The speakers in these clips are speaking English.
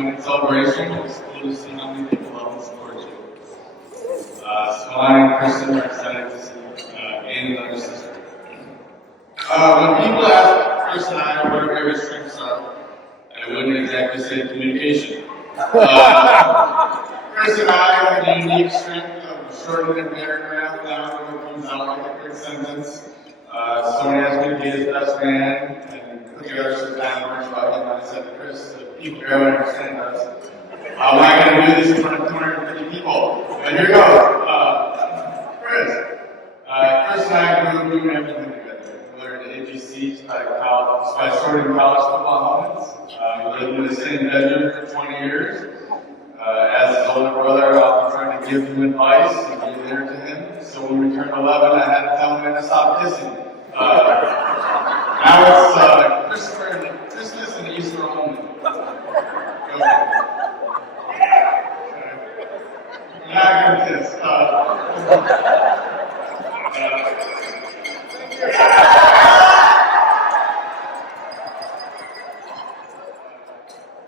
20th celebration. It's cool to see how many people love and support you. So I and Kristen are excited to see Anne and another sister. When people ask Chris and I what our favorite strengths are, I wouldn't exactly say communication. Chris and I have a unique strength of shortening a paragraph down to what comes out like a quick sentence. Someone asked me to be his best man and put together some down about him. I said to Chris, people here don't understand us. How am I going to do this in front of 250 people? But here goes. Chris and I grew doing everything together. We learned ABCs by sorting college football helmets. We lived in the same bedroom for 20 years. As his older brother, I often tried to give him advice and be there to him. So when we turned 11, I had to tell him to stop kissing. Now it's Christmas and Easter only. You're not going to kiss.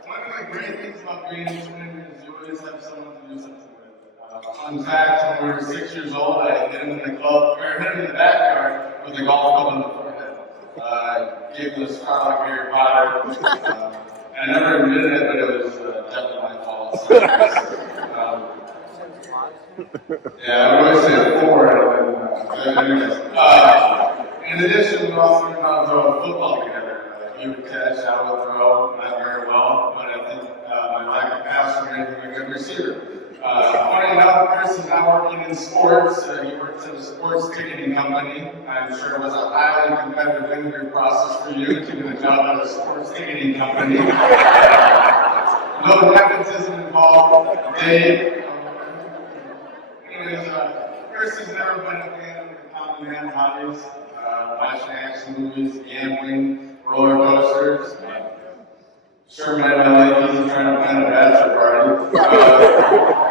One of the great things about being a twin is you always have someone to do something with. Fun fact, when we were 6 years old, I hit him in the backyard with a golf club in the forehead. Gave him a scar like Harry Potter. I never admitted it, but it was definitely my fault. So, yeah, I always say 4. In addition, we also learned how to throw football together. He would catch, I would throw, not very well, but I think my lack of pass made him a good receiver. Funny enough, Chris is now working in sports. He works at a sports ticketing company. I'm sure it was a highly competitive interview process for you to get a job at a sports ticketing company. No nepotism involved. Dave. Anyways, Chris has never been a fan of the common man hobbies. Watching action movies, gambling, roller coasters. Sure made my life easy trying to plan a bachelor party.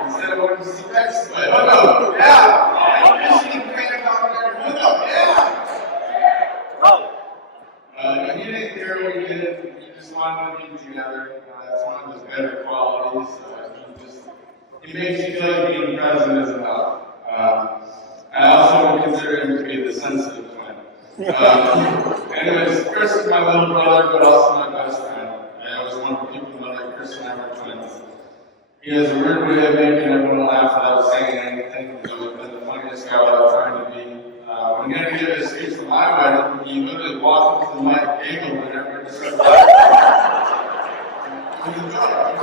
Instead of going to see Texas play. Hook up! Yeah! Michigan fan down there. Hook up! Yeah! He didn't care what we did. He just wanted to be together. That's one of his better qualities. He makes you feel like being present is enough. I also would consider him to be the sensitive twin. Anyways, Chris is my little brother, but also my best friend. I always wonder if people know that Chris and I were twins. He has a weird way of making everyone laugh without saying anything. He's always been the funniest guy without trying to be. When he had to give his speech for my wedding, he literally walked up to the mic, giggled whenever he started laughing. It was a joke.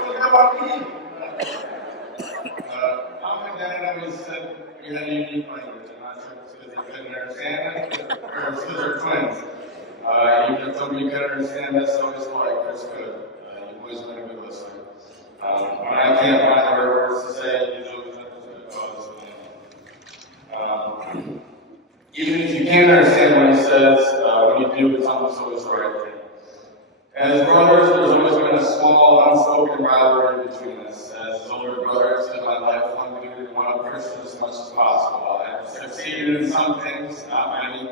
What about me? Mom and Dad always said we had a unique language. I'm not sure if it's because they couldn't understand it or it's because they're twins. Even if somebody could understand this, always like Chris could. You've always been a good listener. When I can't find the right words to say, he's always been as good. Even if you can't understand what he says, when you do, it's almost always the right thing. As brothers, there's always been a small, unspoken rivalry between us. As his older brother, it's been my lifelong duty to want to Christmas as much as possible. I have succeeded in some things, not many.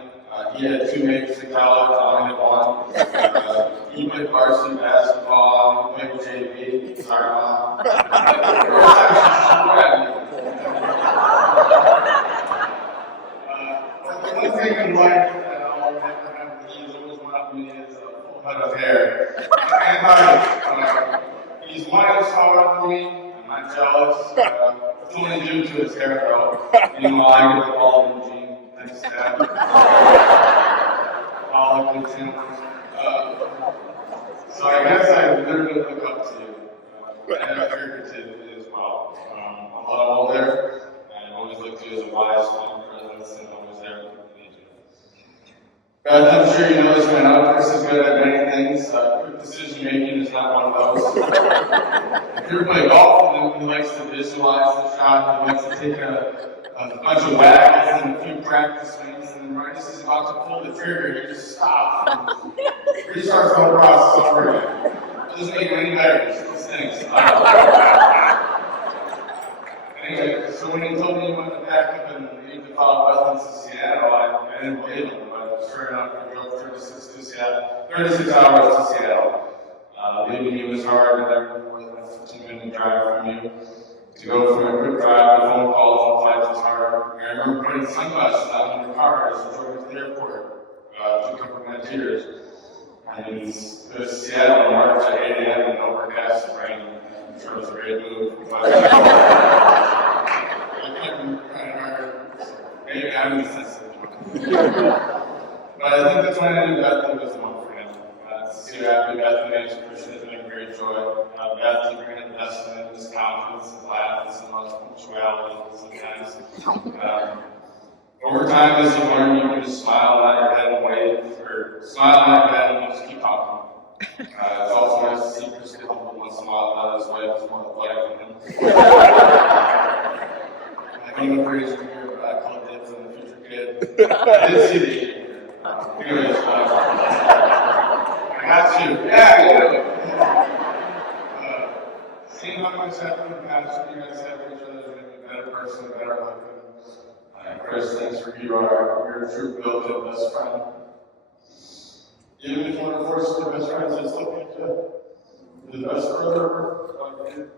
He had 2 majors in college, I only had 1. He played varsity basketball, he played JV. Sorry, Mom. The one thing in life that I'll never have, he's always wanted me is a full head of hair. He's 1 inch taller than me. I'm not jealous. It's only due to his hair, though. Meanwhile, I get the bald gene. Thanks, Dad. All good samples. So I guess I literally look up to you. And I figurative as well. I'm a lot older, and I always look to you as a wise, strong presence, and always there when you need you. Beth, I'm sure you know this by now. Chris is good at many things. Quick decision making is not one of those. If you ever play golf, he likes to visualize the shot. He likes to take a bunch of wagons and a few practice swings, and then right as he's about to pull the trigger, he just stops. He starts the whole process over again. It doesn't make it any better. It just stinks. Anyway, so when he told me he wanted to pack up and leave to follow Bethany to Seattle, I didn't believe him, but sure enough, we drove 36 hours to Seattle. Leaving meeting you was hard, and they're more than a 15-minute drive from you. To go from a quick drive to phone calls and flights was hard. I remember putting sunglasses on in your car as you drove to the airport to cover my tears. And it was Seattle in March at 8 a.m. and overcast and rain. I'm sure it was a great move. But I can't remember kind of hard. Maybe I'm insensitive. But I think that's when I knew Bethany was the one for him. To see her happy Bethany as a Christian has been a great joy. Bethany bringing the best in him, his confidence, his laugh, his punctuality sometimes. Over time, as you learn, you can just smile, nod your head and wave, or smile, nod your head and just keep talking. It's also nice to see Chris get humble once in a while, not his wife is more polite than him. I don't know if you're here, but I called dibs on the future kid. I did see the anyways, I got you. Yeah, seeing how much happened in the past, you guys have each other to make a better person, a better husband. Chris, thanks for you are. You're a true built-in best friend. Even if one of forces to best friends, it's okay to the best brother.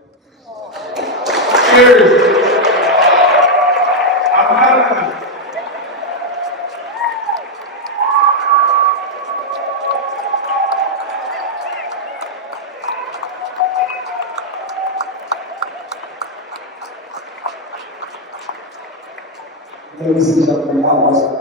Cheers! I'm not Ladies and gentlemen, that was